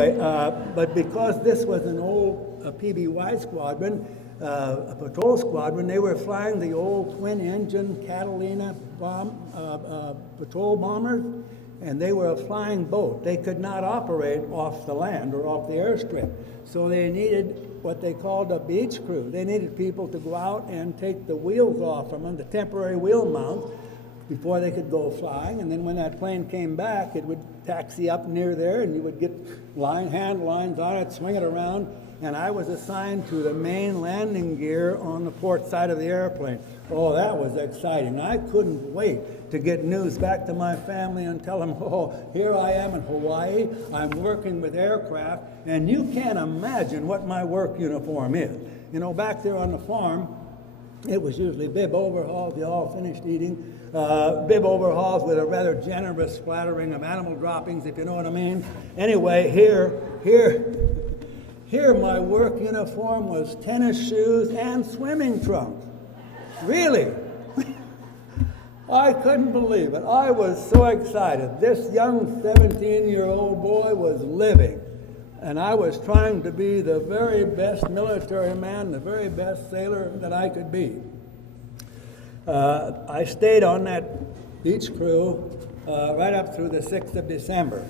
anyway, but because this was an old PBY squadron, a patrol squadron, they were flying the old twin-engine Catalina patrol bombers, and they were a flying boat. They could not operate off the land or off the airstrip, so they needed what they called a beach crew. They needed people to go out and take the wheels off from them, the temporary wheel mounts, before they could go flying. And then when that plane came back, it would taxi up near there, and you would get hand lines on it, swing it around. And I was assigned to the main landing gear on the port side of the airplane. Oh, that was exciting. I couldn't wait to get news back to my family and tell them, oh, here I am in Hawaii. I'm working with aircraft, and you can't imagine what my work uniform is. You know, back there on the farm, it was usually bib overhauls. You all finished eating. Bib overhauls with a rather generous splattering of animal droppings, if you know what I mean. Anyway, here my work uniform was tennis shoes and swimming trunks. Really? I couldn't believe it. I was so excited. This young 17-year-old boy was living, and I was trying to be the very best military man, the very best sailor that I could be. I stayed on that beach crew right up through the 6th of December.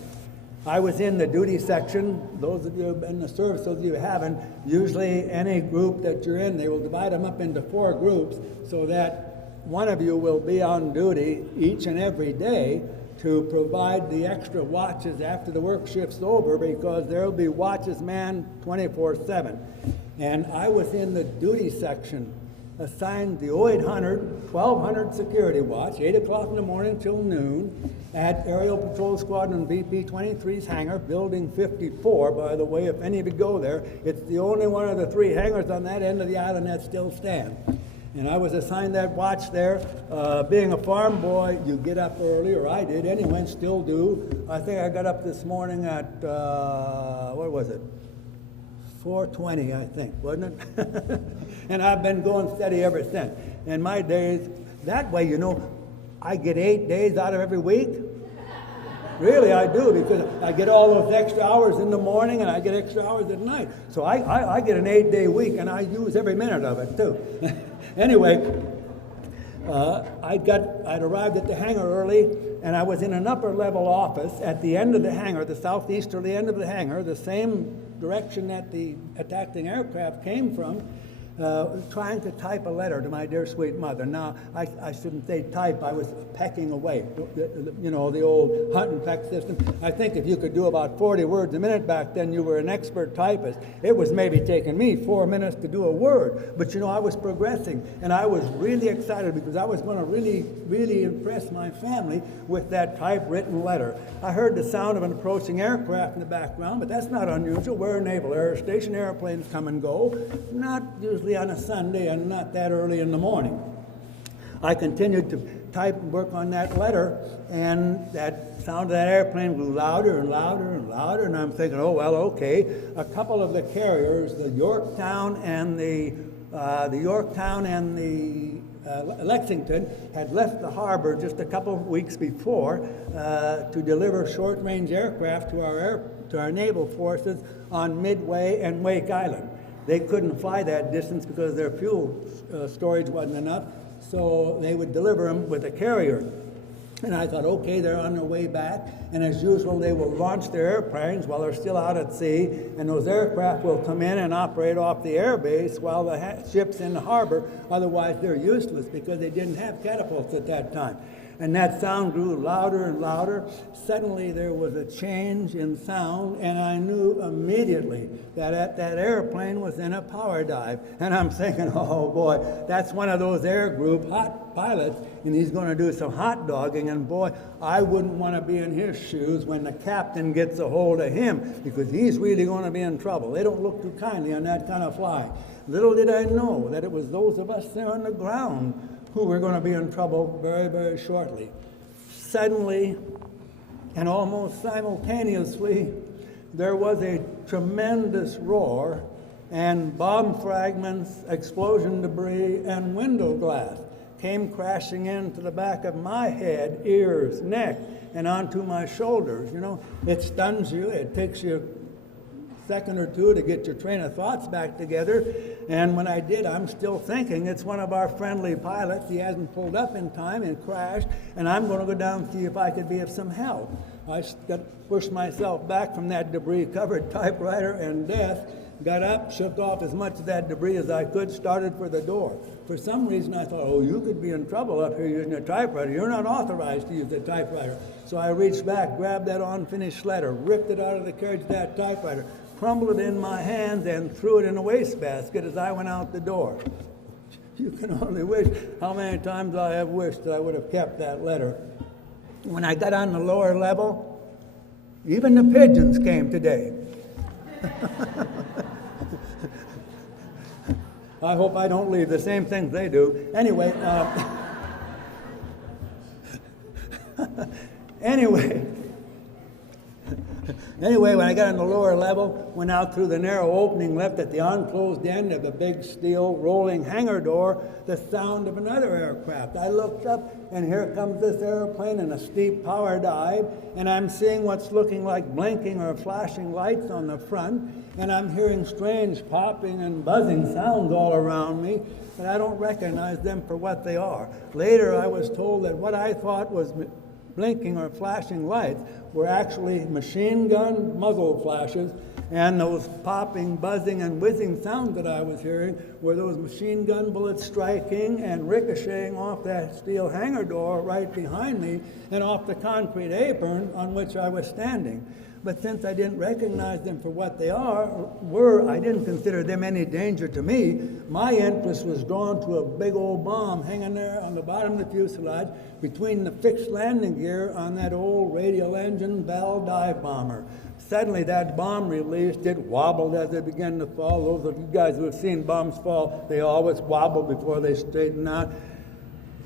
I was in the duty section. Those of you in the service, those of you who haven't, usually any group that you're in, they will divide them up into 4 groups so that one of you will be on duty each and every day to provide the extra watches after the work shift's over, because there will be watches manned 24/7. And I was in the duty section, assigned the 0800, 1200 security watch, 8 o'clock in the morning till noon, at Aerial Patrol Squadron VP-23's hangar, Building 54, by the way, if any of you go there. It's the only one of the 3 hangars on that end of the island that still stand. And I was assigned that watch there. Being a farm boy, you get up early, or I did anyway, and still do. I think I got up this morning at, what was it? 4:20, I think, wasn't it? And I've been going steady ever since. And my days, that way, you know, I get 8 days out of every week. Really, I do, because I get all those extra hours in the morning and I get extra hours at night. So I get an 8-day week, and I use every minute of it, too. Anyway, I'd arrived at the hangar early, and I was in an upper level office at the end of the hangar, the southeasterly end of the hangar, the same direction that the attacking aircraft came from, trying to type a letter to my dear sweet mother. Now, I shouldn't say type, I was pecking away, you know, the old hunt and peck system. I think if you could do about 40 words a minute back then, you were an expert typist. It was maybe taking me 4 minutes to do a word, but you know, I was progressing, and I was really excited because I was going to really impress my family with that typewritten letter. I heard the sound of an approaching aircraft in the background, but that's not unusual. We're a naval air station. Airplanes come and go, not usually on a Sunday and not that early in the morning. I continued to type and work on that letter, and that sound of that airplane grew louder and louder and louder, and I'm thinking, oh, well, okay. A couple of the carriers, the Yorktown and the Lexington, had left the harbor just a couple of weeks before to deliver short-range aircraft to our naval forces on Midway and Wake Island. They couldn't fly that distance because their fuel storage wasn't enough, so they would deliver them with a carrier. And I thought, okay, they're on their way back, and as usual, they will launch their airplanes while they're still out at sea, and those aircraft will come in and operate off the air base while the ship's in the harbor. Otherwise, they're useless because they didn't have catapults at that time. And that sound grew louder and louder. Suddenly there was a change in sound, and I knew immediately that that airplane was in a power dive. And I'm thinking, oh boy, that's one of those air group hot pilots, and he's going to do some hot dogging, and boy, I wouldn't want to be in his shoes when the captain gets a hold of him, because he's really going to be in trouble. They don't look too kindly on that kind of flying. Little did I know that it was those of us there on the ground who were going to be in trouble very, very shortly. Suddenly, and almost simultaneously, there was a tremendous roar, and bomb fragments, explosion debris, and window glass came crashing into the back of my head, ears, neck, and onto my shoulders. You know, it stuns you, it takes you second or two to get your train of thoughts back together. And when I did, I'm still thinking it's one of our friendly pilots. He hasn't pulled up in time and crashed, and I'm going to go down and see if I could be of some help. I pushed myself back from that debris-covered typewriter and desk, got up, shook off as much of that debris as I could, started for the door. For some reason, I thought, oh, you could be in trouble up here using a typewriter. You're not authorized to use a typewriter. So I reached back, grabbed that unfinished letter, ripped it out of the carriage of that typewriter, crumbled it in my hands, and threw it in a wastebasket as I went out the door. You can only wish how many times I have wished that I would have kept that letter. When I got on the lower level, even the pigeons came today. I hope I don't leave the same things they do. Anyway, Anyway, when I got on the lower level, went out through the narrow opening left at the unclosed end of the big steel rolling hangar door, the sound of another aircraft. I looked up, and here comes this airplane in a steep power dive, and I'm seeing what's looking like blinking or flashing lights on the front, and I'm hearing strange popping and buzzing sounds all around me, but I don't recognize them for what they are. Later, I was told that what I thought was blinking or flashing lights were actually machine gun muzzle flashes, and those popping, buzzing, and whizzing sounds that I was hearing were those machine gun bullets striking and ricocheting off that steel hangar door right behind me and off the concrete apron on which I was standing. But since I didn't recognize them for what they I didn't consider them any danger to me. My interest was drawn to a big old bomb hanging there on the bottom of the fuselage between the fixed landing gear on that old radial engine Bell dive bomber. Suddenly that bomb released, it wobbled as it began to fall. Those of you guys who have seen bombs fall, they always wobble before they straighten out.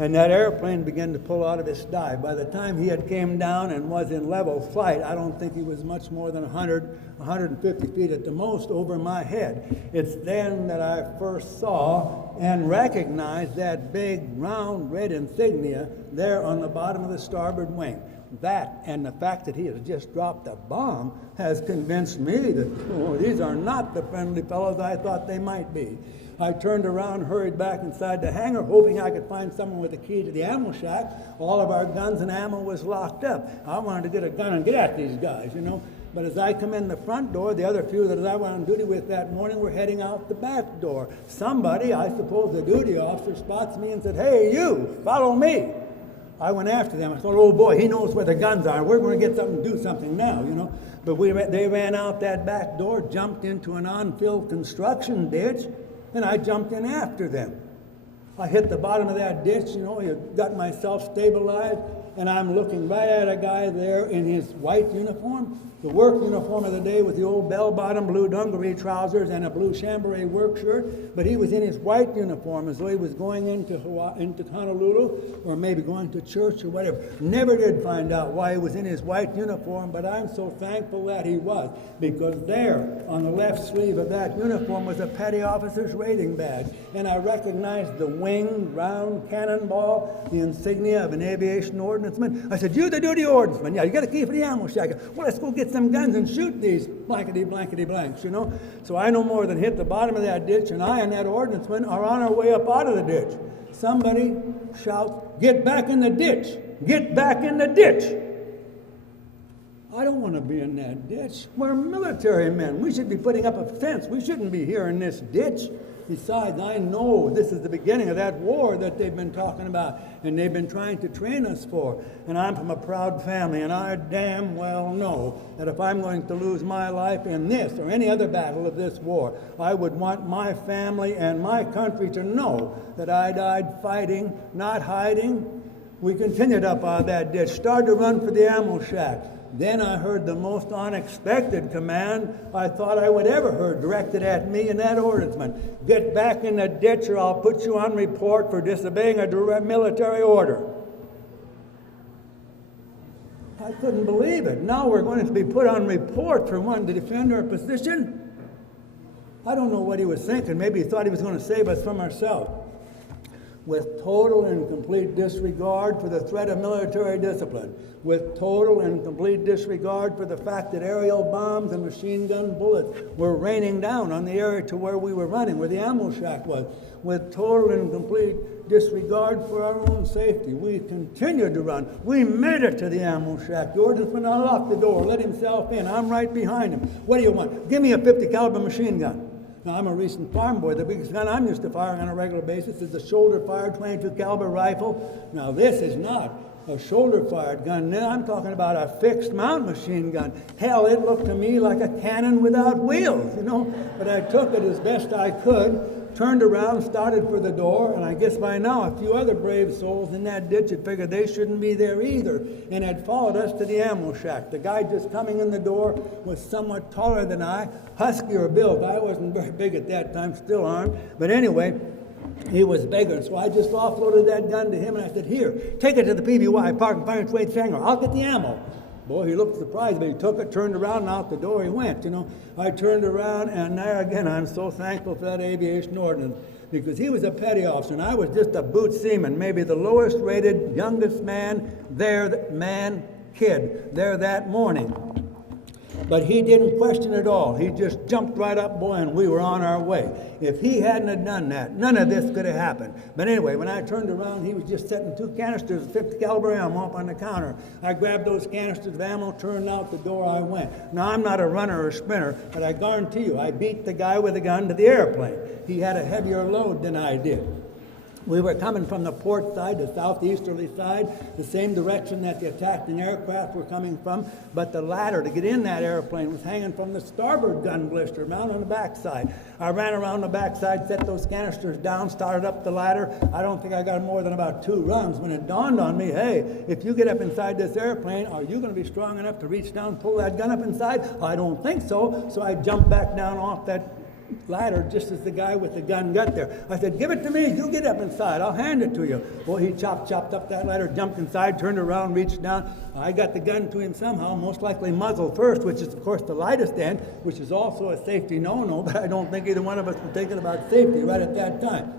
And that airplane began to pull out of its dive. By the time he had came down and was in level flight, I don't think he was much more than 150 feet at the most over my head. It's then that I first saw and recognized that big round red insignia there on the bottom of the starboard wing. That and the fact that he has just dropped a bomb has convinced me that these are not the friendly fellows I thought they might be. I turned around, hurried back inside the hangar, hoping I could find someone with a key to the ammo shack. All of our guns and ammo was locked up. I wanted to get a gun and get at these guys, But as I come in the front door, the other few that I went on duty with that morning were heading out the back door. Somebody, I suppose the duty officer, spots me and said, "Hey, you, follow me." I went after them. I thought, oh boy, he knows where the guns are. We're going to get something to do something now, But they ran out that back door, jumped into an unfilled construction ditch, and I jumped in after them. I hit the bottom of that ditch, got myself stabilized, and I'm looking right at a guy there in his white uniform, the work uniform of the day with the old bell-bottom blue dungaree trousers and a blue chambray work shirt, but he was in his white uniform as though he was going into Honolulu or maybe going to church or whatever. Never did find out why he was in his white uniform, but I'm so thankful that he was, because there on the left sleeve of that uniform was a petty officer's rating badge, and I recognized the winged round cannonball, the insignia of an aviation ordnanceman. I said, "You the duty ordnanceman? Yeah, you got a key for the ammo shack. Well, let's go get some guns and shoot these blankety blanks, So I no more than hit the bottom of that ditch, and I and that ordnanceman are on our way up out of the ditch. Somebody shouts, "Get back in the ditch! Get back in the ditch!" I don't want to be in that ditch. We're military men. We should be putting up a fence. We shouldn't be here in this ditch. Besides, I know this is the beginning of that war that they've been talking about and they've been trying to train us for. And I'm from a proud family, and I damn well know that if I'm going to lose my life in this or any other battle of this war, I would want my family and my country to know that I died fighting, not hiding. We continued up out of that ditch, started to run for the ammo shack. Then I heard the most unexpected command I thought I would ever heard directed at me and that ordnanceman. "Get back in the ditch or I'll put you on report for disobeying a direct military order." I couldn't believe it. Now we're going to be put on report for wanting to defend our position? I don't know what he was thinking. Maybe he thought he was going to save us from ourselves. with total and complete disregard for the threat of military discipline, with total and complete disregard for the fact that aerial bombs and machine gun bullets were raining down on the area to where we were running, where the ammo shack was, with total and complete disregard for our own safety. We continued to run. We made it to the ammo shack. The ordnance unlocked the door, let himself in. I'm right behind him. What do you want? Give me a 50 caliber machine gun. Now, I'm a recent farm boy. The biggest gun I'm used to firing on a regular basis is a shoulder-fired 22 caliber rifle. Now, this is not a shoulder-fired gun. Now, I'm talking about a fixed mount machine gun. Hell, it looked to me like a cannon without wheels, you know. But I took it as best I could, turned around, started for the door, and I guess by now a few other brave souls in that ditch had figured they shouldn't be there either, and had followed us to the ammo shack. The guy just coming in the door was somewhat taller than I, huskier built. I wasn't very big at that time, still aren't, but anyway, he was bigger, so I just offloaded that gun to him, and I said, here, take it to the PBY, Park and Fire and Trade Hangar. I'll get the ammo. Boy, he looked surprised, but he took it, turned around, and out the door he went, you know. I turned around, and there again, I'm so thankful for that aviation ordnance, because he was a petty officer, and I was just a boot seaman, maybe the lowest rated, youngest man there, kid there that morning. But he didn't question at all. He just jumped right up, boy, and we were on our way. If he hadn't have done that, none of this could have happened. But anyway, when I turned around, he was just setting 2 canisters of 50 caliber ammo up on the counter. I grabbed those canisters of ammo, turned out the door, I went. Now, I'm not a runner or a sprinter, but I guarantee you, I beat the guy with a gun to the airplane. He had a heavier load than I did. We were coming from the port side, the southeasterly side, the same direction that the attacking aircraft were coming from, but the ladder to get in that airplane was hanging from the starboard gun blister, mounted on the backside. I ran around the backside, set those canisters down, started up the ladder. I don't think I got more than about 2 runs when it dawned on me, hey, if you get up inside this airplane, are you going to be strong enough to reach down and pull that gun up inside? I don't think so. So I jumped back down off that ladder just as the guy with the gun got there. I said, give it to me, you get up inside, I'll hand it to you. Well, he chopped up that ladder, jumped inside, turned around, reached down. I got the gun to him somehow, most likely muzzle first, which is of course the lightest end, which is also a safety no-no, but I don't think either one of us were thinking about safety right at that time.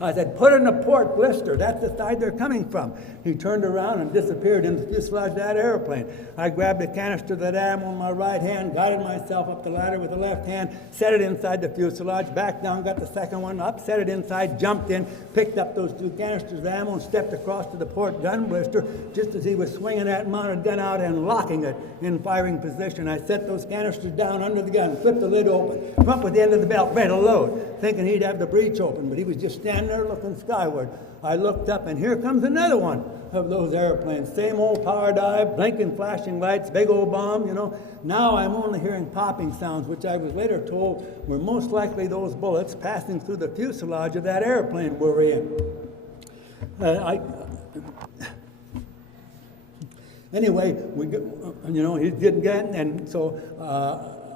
I said, put it in the port blister. That's the side they're coming from. He turned around and disappeared into the fuselage of that airplane. I grabbed a canister of that ammo in my right hand, guided myself up the ladder with the left hand, set it inside the fuselage, back down, got the second one up, set it inside, jumped in, picked up those 2 canisters of ammo and stepped across to the port gun blister just as he was swinging that mounted gun out and locking it in firing position. I set those canisters down under the gun, flipped the lid open, come up with the end of the belt, ready to load, thinking he'd have the breech open, but he was just standing there looking skyward. I looked up, and here comes another one of those airplanes. Same old power dive, blinking flashing lights, big old bomb, you know. Now I'm only hearing popping sounds, which I was later told were most likely those bullets passing through the fuselage of that airplane we're in. Anyway, he didn't get, and so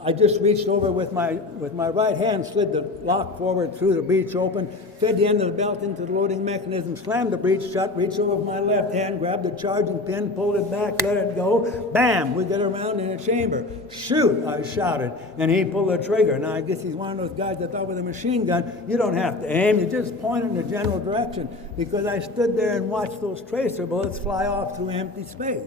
I just reached over with my right hand, slid the lock forward, threw the breech open, fed the end of the belt into the loading mechanism, slammed the breech shut, reached over with my left hand, grabbed the charging pin, pulled it back, let it go. Bam! We get around in a chamber. Shoot! I shouted, and he pulled the trigger. Now, I guess he's one of those guys that thought with a machine gun, you don't have to aim, you just point in the general direction, because I stood there and watched those tracer bullets fly off through empty space.